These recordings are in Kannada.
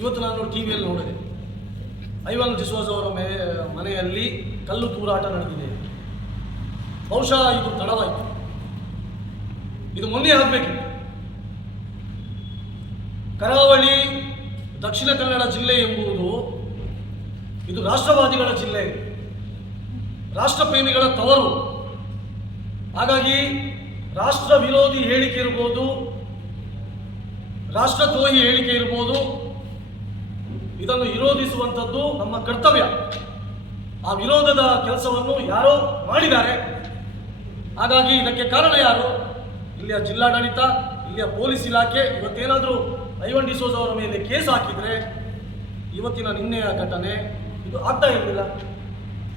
ಇವತ್ತು ನಾನು ಟಿ ವಿಯಲ್ಲಿ ನೋಡಿದೆ ಐವನ್ ಡಿಸೋಜ್ ಅವರ ಮನೆಯಲ್ಲಿ ಕಲ್ಲು ತೂರಾಟ ನಡೆದಿದೆ ಬಹುಶಃ ಇದು ತಡವಾಯಿತು ಇದು ಮೊನ್ನೆ ಆಗಬೇಕು ಕರಾವಳಿ ದಕ್ಷಿಣ ಕನ್ನಡ ಜಿಲ್ಲೆ ಎಂಬುದು ಇದು ರಾಷ್ಟ್ರವಾದಿಗಳ ಜಿಲ್ಲೆ ರಾಷ್ಟ್ರಪ್ರೇಮಿಗಳ ತವರು ಹಾಗಾಗಿ ರಾಷ್ಟ್ರ ವಿರೋಧಿ ಹೇಳಿಕೆ ಇರ್ಬೋದು ರಾಷ್ಟ್ರದ್ರೋಹಿ ಹೇಳಿಕೆ ಇರ್ಬೋದು ಇದನ್ನು ವಿರೋಧಿಸುವಂಥದ್ದು ನಮ್ಮ ಕರ್ತವ್ಯ ಆ ವಿರೋಧದ ಕೆಲಸವನ್ನು ಯಾರೋ ಮಾಡಿದ್ದಾರೆ ಹಾಗಾಗಿ ಇದಕ್ಕೆ ಕಾರಣ ಯಾರು ಇಲ್ಲಿಯ ಜಿಲ್ಲಾಡಳಿತ ಇಲ್ಲಿಯ ಪೊಲೀಸ್ ಇಲಾಖೆ ಇವತ್ತೇನಾದರೂ ಐವನ್ ಡಿಸೋಜ್ ಅವರ ಮೇಲೆ ಕೇಸ್ ಹಾಕಿದರೆ ಇವತ್ತಿನ ನಿನ್ನೆಯ ಘಟನೆ ಇದು ಆಗ್ತಾ ಇರಲಿಲ್ಲ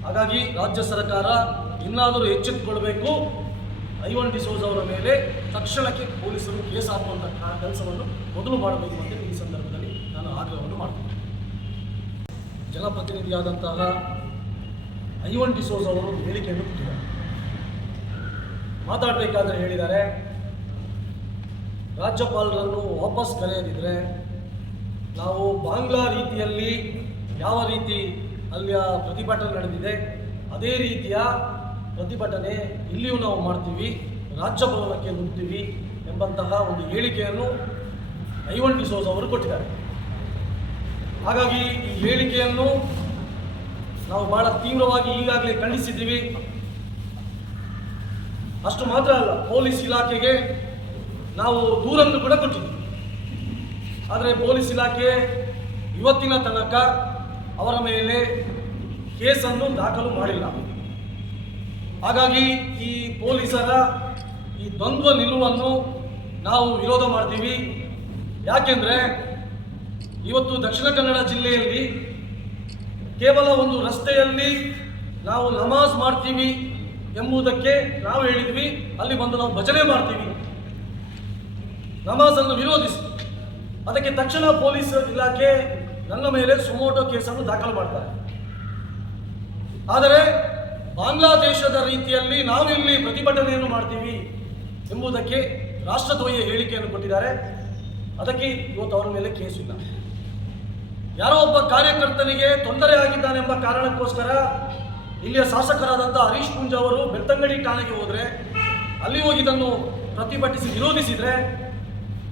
ಹಾಗಾಗಿ ರಾಜ್ಯ ಸರ್ಕಾರ ಇನ್ನಾದರೂ ಎಚ್ಚೆತ್ತುಕೊಳ್ಬೇಕು ಐವನ್ ಡಿಸೋಜ್ ಅವರ ಮೇಲೆ ತಕ್ಷಣಕ್ಕೆ ಪೊಲೀಸರು ಕೇಸ್ ಹಾಕುವಂಥ ಕೆಲಸವನ್ನು ಮೊದಲು ಮಾಡಬೇಕು ಅಂತ ಈ ಸಂದರ್ಭದಲ್ಲಿ ನಾನು ಆಗ್ರಹವನ್ನು ಮಾಡ್ತೀನಿ ಜನಪ್ರತಿನಿಧಿಯಾದಂತಹ ಐವನ್ ಡಿಸೋಸ್ ಅವರು ಹೇಳಿಕೆಯನ್ನು ಕೊಟ್ಟಿದ್ದಾರೆ ಮಾತಾಡಬೇಕಾದ್ರೆ ಹೇಳಿದ್ದಾರೆ ರಾಜ್ಯಪಾಲರನ್ನು ವಾಪಸ್ ಕರೆಯದಿದ್ದರೆ ನಾವು ಬಾಂಗ್ಲಾ ರೀತಿಯಲ್ಲಿ ಯಾವ ರೀತಿ ಅಲ್ಲಿಯ ಪ್ರತಿಭಟನೆ ನಡೆದಿದೆ ಅದೇ ರೀತಿಯ ಪ್ರತಿಭಟನೆ ಇಲ್ಲಿಯೂ ನಾವು ಮಾಡ್ತೀವಿ ರಾಜ್ಯಭವನಕ್ಕೆ ನುಗ್ತೀವಿ ಎಂಬಂತಹ ಒಂದು ಹೇಳಿಕೆಯನ್ನು ಐವನ್ ಡಿಸೋಸ್ ಅವರು ಕೊಟ್ಟಿದ್ದಾರೆ ಹಾಗಾಗಿ ಈ ಹೇಳಿಕೆಯನ್ನು ನಾವು ಬಹಳ ತೀವ್ರವಾಗಿ ಈಗಾಗಲೇ ಖಂಡಿಸಿದ್ದೀವಿ ಅಷ್ಟು ಮಾತ್ರ ಅಲ್ಲ ಪೊಲೀಸ್ ಇಲಾಖೆಗೆ ನಾವು ದೂರನ್ನು ಕೂಡ ಕೊಟ್ಟಿದ್ದೀವಿ ಆದರೆ ಪೊಲೀಸ್ ಇಲಾಖೆ ಇವತ್ತಿನ ತನಕ ಅವರ ಮೇಲೆ ಕೇಸನ್ನು ದಾಖಲು ಮಾಡಿಲ್ಲ ಹಾಗಾಗಿ ಈ ಪೊಲೀಸರ ಈ ದ್ವಂದ್ವ ನಿಲುವನ್ನು ನಾವು ವಿರೋಧ ಮಾಡ್ತೀವಿ ಯಾಕೆಂದರೆ ಇವತ್ತು ದಕ್ಷಿಣ ಕನ್ನಡ ಜಿಲ್ಲೆಯಲ್ಲಿ ಕೇವಲ ಒಂದು ರಸ್ತೆಯಲ್ಲಿ ನಾವು ನಮಾಜ್ ಮಾಡ್ತೀವಿ ಎಂಬುದಕ್ಕೆ ನಾವು ಹೇಳಿದ್ವಿ ಅಲ್ಲಿ ಬಂದು ನಾವು ಭಜನೆ ಮಾಡ್ತೀವಿ ನಮಾಜನ್ನು ವಿರೋಧಿಸಿ ಅದಕ್ಕೆ ತಕ್ಷಣ ಪೊಲೀಸ್ ಇಲಾಖೆ ನನ್ನ ಮೇಲೆ ಸುಮೋಟೋ ಕೇಸನ್ನು ದಾಖಲು ಮಾಡ್ತಾರೆ ಆದರೆ ಬಾಂಗ್ಲಾದೇಶದ ರೀತಿಯಲ್ಲಿ ನಾವು ಇಲ್ಲಿ ಪ್ರತಿಭಟನೆಯನ್ನು ಮಾಡ್ತೀವಿ ಎಂಬುದಕ್ಕೆ ರಾಷ್ಟ್ರದ್ವಯ ಹೇಳಿಕೆಯನ್ನು ಕೊಟ್ಟಿದ್ದಾರೆ ಅದಕ್ಕೆ ಇವತ್ತು ಅವರ ಮೇಲೆ ಕೇಸು ಇಲ್ಲ ಯಾರೋ ಒಬ್ಬ ಕಾರ್ಯಕರ್ತನಿಗೆ ತೊಂದರೆ ಆಗಿದ್ದಾನೆಂಬ ಕಾರಣಕ್ಕೋಸ್ಕರ ಇಲ್ಲಿಯ ಶಾಸಕರಾದಂಥ ಹರೀಶ್ ಪುಂಜ ಅವರು ಬೆತ್ತಂಗಡಿ ಠಾಣೆಗೆ ಹೋದರೆ ಅಲ್ಲಿ ಹೋಗಿ ಇದನ್ನು ಪ್ರತಿಭಟಿಸಿ ವಿರೋಧಿಸಿದರೆ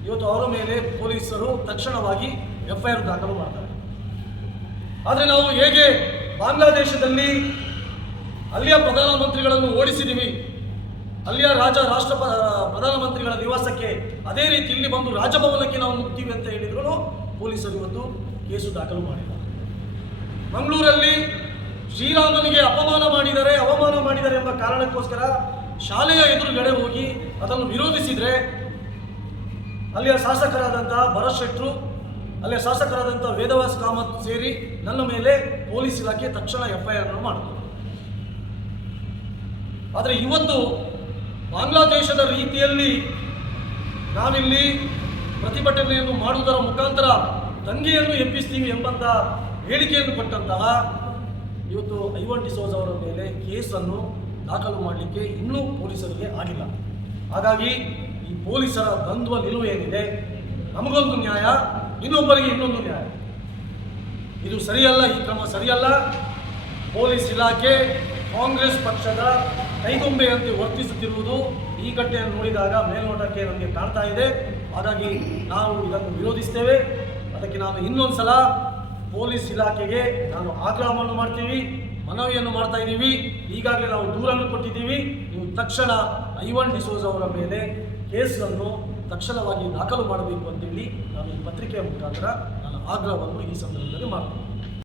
ಇವತ್ತು ಅವರ ಮೇಲೆ ಪೊಲೀಸರು ತಕ್ಷಣವಾಗಿ ಎಫ್ ಐ ಆರ್ ದಾಖಲು ಮಾಡ್ತಾರೆ ಆದರೆ ನಾವು ಹೇಗೆ ಬಾಂಗ್ಲಾದೇಶದಲ್ಲಿ ಅಲ್ಲಿಯ ಪ್ರಧಾನಮಂತ್ರಿಗಳನ್ನು ಓಡಿಸಿದ್ದೀವಿ ಅಲ್ಲಿಯ ರಾಜ ರಾಷ್ಟ್ರ ಪ್ರಧಾನಮಂತ್ರಿಗಳ ನಿವಾಸಕ್ಕೆ ಅದೇ ರೀತಿ ಇಲ್ಲಿ ಬಂದು ರಾಜಭವನಕ್ಕೆ ನಾವು ಮುಗ್ತೀವಿ ಅಂತ ಹೇಳಿದ್ರು ಪೊಲೀಸರು ಇವತ್ತು ಕೇಸು ದಾಖಲು ಮಾಡಿಲ್ಲ ಮಂಗಳೂರಲ್ಲಿ ಶ್ರೀರಾಮನಿಗೆ ಅಪಮಾನ ಮಾಡಿದರೆ ಅವಮಾನ ಮಾಡಿದರೆ ಎಂಬ ಕಾರಣಕ್ಕೋಸ್ಕರ ಶಾಲೆಯ ಎದುರುಗಡೆ ಹೋಗಿ ಅದನ್ನು ವಿರೋಧಿಸಿದರೆ ಅಲ್ಲಿಯ ಶಾಸಕರಾದಂಥ ಭರತ್ ಶೆಟ್ರು ಅಲ್ಲಿಯ ಶಾಸಕರಾದಂಥ ವೇದವಾಸ್ ಕಾಮತ್ ಸೇರಿ ನನ್ನ ಮೇಲೆ ಪೊಲೀಸ್ ಇಲಾಖೆ ತಕ್ಷಣ ಎಫ್ ಐ ಆರ್ ಆದರೆ ಇವತ್ತು ಬಾಂಗ್ಲಾದೇಶದ ರೀತಿಯಲ್ಲಿ ನಾವಿಲ್ಲಿ ಪ್ರತಿಭಟನೆಯನ್ನು ಮಾಡುವುದರ ಮುಖಾಂತರ ದಂಗೆಯನ್ನು ಎಬ್ಬಿಸ್ತೀವಿ ಎಂಬಂಥ ಹೇಳಿಕೆಯನ್ನು ಕೊಟ್ಟಂತಹ ಇವತ್ತು ಐವನ್ ಡಿಸೋಜ್ ಅವರ ಮೇಲೆ ಕೇಸನ್ನು ದಾಖಲು ಮಾಡಲಿಕ್ಕೆ ಇನ್ನೂ ಪೊಲೀಸರಿಗೆ ಆಗಿಲ್ಲ ಹಾಗಾಗಿ ಈ ಪೊಲೀಸರ ದ್ವಂದ್ವ ನಿಲುವು ಏನಿದೆ ನಮಗೊಂದು ನ್ಯಾಯ ಇನ್ನೊಬ್ಬರಿಗೆ ಇನ್ನೊಂದು ನ್ಯಾಯ ಇದು ಸರಿಯಲ್ಲ ಈ ಕ್ರಮ ಸರಿಯಲ್ಲ ಪೊಲೀಸ್ ಇಲಾಖೆ ಕಾಂಗ್ರೆಸ್ ಪಕ್ಷದ ಕೈಗೊಂಬೆಯಂತೆ ವರ್ತಿಸುತ್ತಿರುವುದು ಈ ಕಟ್ಟೆಯನ್ನು ನೋಡಿದಾಗ ಮೇಲ್ನೋಟಕ್ಕೆ ನಮಗೆ ಕಾಣ್ತಾ ಇದೆ ಹಾಗಾಗಿ ನಾವು ಇದನ್ನು ವಿರೋಧಿಸ್ತೇವೆ ಅದಕ್ಕೆ ನಾನು ಇನ್ನೊಂದು ಸಲ ಪೊಲೀಸ್ ಇಲಾಖೆಗೆ ನಾನು ಆಗ್ರಹವನ್ನು ಮಾಡ್ತೀವಿ ಮನವಿಯನ್ನು ಮಾಡ್ತಾ ಇದ್ದೀವಿ ಈಗಾಗಲೇ ನಾವು ದೂರನ್ನು ಕೊಟ್ಟಿದ್ದೀವಿ ನೀವು ತಕ್ಷಣ ಐವನ್ ಡಿಸೋಜ್ ಅವರ ಮೇಲೆ ಕೇಸನ್ನು ತಕ್ಷಣವಾಗಿ ದಾಖಲು ಮಾಡಬೇಕು ಅಂತೇಳಿ ನಾನು ಈ ಪತ್ರಿಕೆಯ ಮುಖಾಂತರ ನಾನು ಆಗ್ರಹವನ್ನು ಈ ಸಂದರ್ಭದಲ್ಲಿ ಮಾಡ್ತೀನಿ